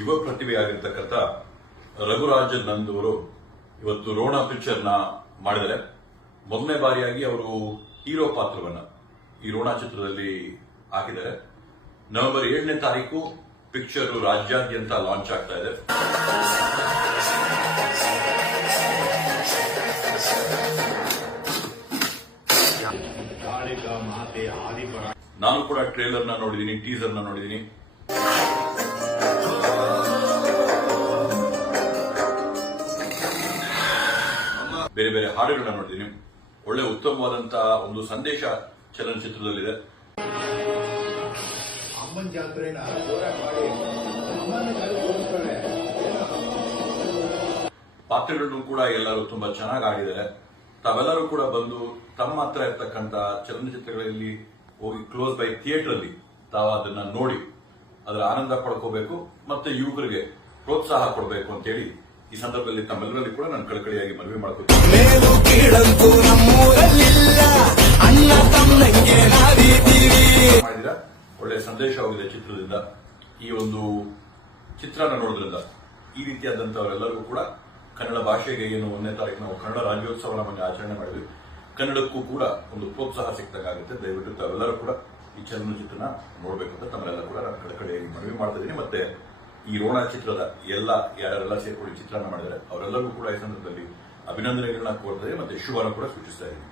ಯುವ ಪ್ರತಿಭೆಯಾಗಿರ್ತಕ್ಕಂಥ ರಘುರಾಜ್ ನಂದ್ ಅವರು ಇವತ್ತು ರೋಣ ಪಿಕ್ಚರ್ ನ ಮಾಡಿದರೆ ಮೊದಲನೇ ಬಾರಿಯಾಗಿ ಅವರು ಹೀರೋ ಪಾತ್ರವನ್ನ ಈ ರೋಣ ಚಿತ್ರದಲ್ಲಿ ಹಾಕಿದ್ದಾರೆ. ನವೆಂಬರ್ 7ನೇ ತಾರೀಕು ಪಿಕ್ಚರ್ ರಾಜ್ಯಾದ್ಯಂತ ಲಾಂಚ್ ಆಗ್ತಾ ಇದೆ. ನಾನು ಕೂಡ ಟ್ರೇಲರ್ ನ ನೋಡಿದೀನಿ, ಟೀಸರ್ ನ ನೋಡಿದೀನಿ. ಬೇರೆ ಬೇರೆ ಹಾಡುಗಳನ್ನ ನೋಡಿದೀನಿ. ಒಳ್ಳೆ ಉತ್ತಮವಾದಂತಹ ಒಂದು ಸಂದೇಶ ಚಲನಚಿತ್ರದಲ್ಲಿದೆ. ಅಮ್ಮನ ಜಾತ್ರೆನ ಮಾಡಿ ಪಾತ್ರಗಳನ್ನು ಕೂಡ ಎಲ್ಲರೂ ತುಂಬಾ ಚೆನ್ನಾಗಿ ಆಡಿದ್ದಾರೆ. ತಾವೆಲ್ಲರೂ ಕೂಡ ಬಂದು ತಮ್ಮ ಹತ್ರ ಇರ್ತಕ್ಕಂಥ ಚಲನಚಿತ್ರಗಳಲ್ಲಿ ಹೋಗಿ ಕ್ಲೋಸ್ ಬೈ ಥಿಯೇಟರ್ ಅಲ್ಲಿ ತಾವು ಅದನ್ನ ನೋಡಿ ಅದರ ಆನಂದ ಪಡ್ಕೋಬೇಕು ಮತ್ತೆ ಯುವಕರಿಗೆ ಪ್ರೋತ್ಸಾಹ ಕೊಡಬೇಕು ಅಂತೇಳಿ ಈ ಸಂದರ್ಭದಲ್ಲಿ ತಮ್ಮೆಲ್ಲರಲ್ಲಿ ಕೂಡ ನಾನು ಕಳಕಳಿಯಾಗಿ ಮನವಿ ಮಾಡ್ಕೊತೀನಿ. ಮಾಡಿದಿರ ಒಳ್ಳೆ ಸಂದೇಶವಾಗಿದೆ ಚಿತ್ರದಿಂದ. ಈ ಒಂದು ಚಿತ್ರನ ನೋಡೋದ್ರಿಂದ ಈ ರೀತಿಯಾದಂತವರೆಲ್ಲರೂ ಕೂಡ ಕನ್ನಡ ಭಾಷೆಗೆ ಏನು 1ನೇ ತಾರೀಕು ನಾವು ಕನ್ನಡ ರಾಜ್ಯೋತ್ಸವನ ಮೊನ್ನೆ ಆಚರಣೆ ಮಾಡಿದ್ವಿ. ಕನ್ನಡಕ್ಕೂ ಕೂಡ ಒಂದು ಪ್ರೋತ್ಸಾಹ ಸಿಕ್ಕಾಗುತ್ತೆ. ದಯವಿಟ್ಟು ತಾವೆಲ್ಲರೂ ಕೂಡ ಈ ಚಲನಚಿತ್ರನ ನೋಡಬೇಕು ಅಂತ ತಮ್ಮೆಲ್ಲ ಕೂಡ ನಾನು ಕಳಕಳಿಯಾಗಿ ಮನವಿ ಮಾಡ್ತಾ ಇದ್ದೀನಿ. ಮತ್ತೆ ಈ ರೋಣ ಚಿತ್ರದ ಯಾರೆಲ್ಲ ಸೇರ್ಕೊಂಡು ಚಿತ್ರನ ಮಾಡಿದ್ದಾರೆ ಅವರೆಲ್ಲರೂ ಕೂಡ ಈ ಸಂದರ್ಭದಲ್ಲಿ ಅಭಿನಂದನೆಗಳನ್ನ ಕೋರ್ತಾರೆ ಮತ್ತೆ ಶುಭನ ಕೂಡ ಸೂಚಿಸ್ತಾ ಇದ್ದೀನಿ.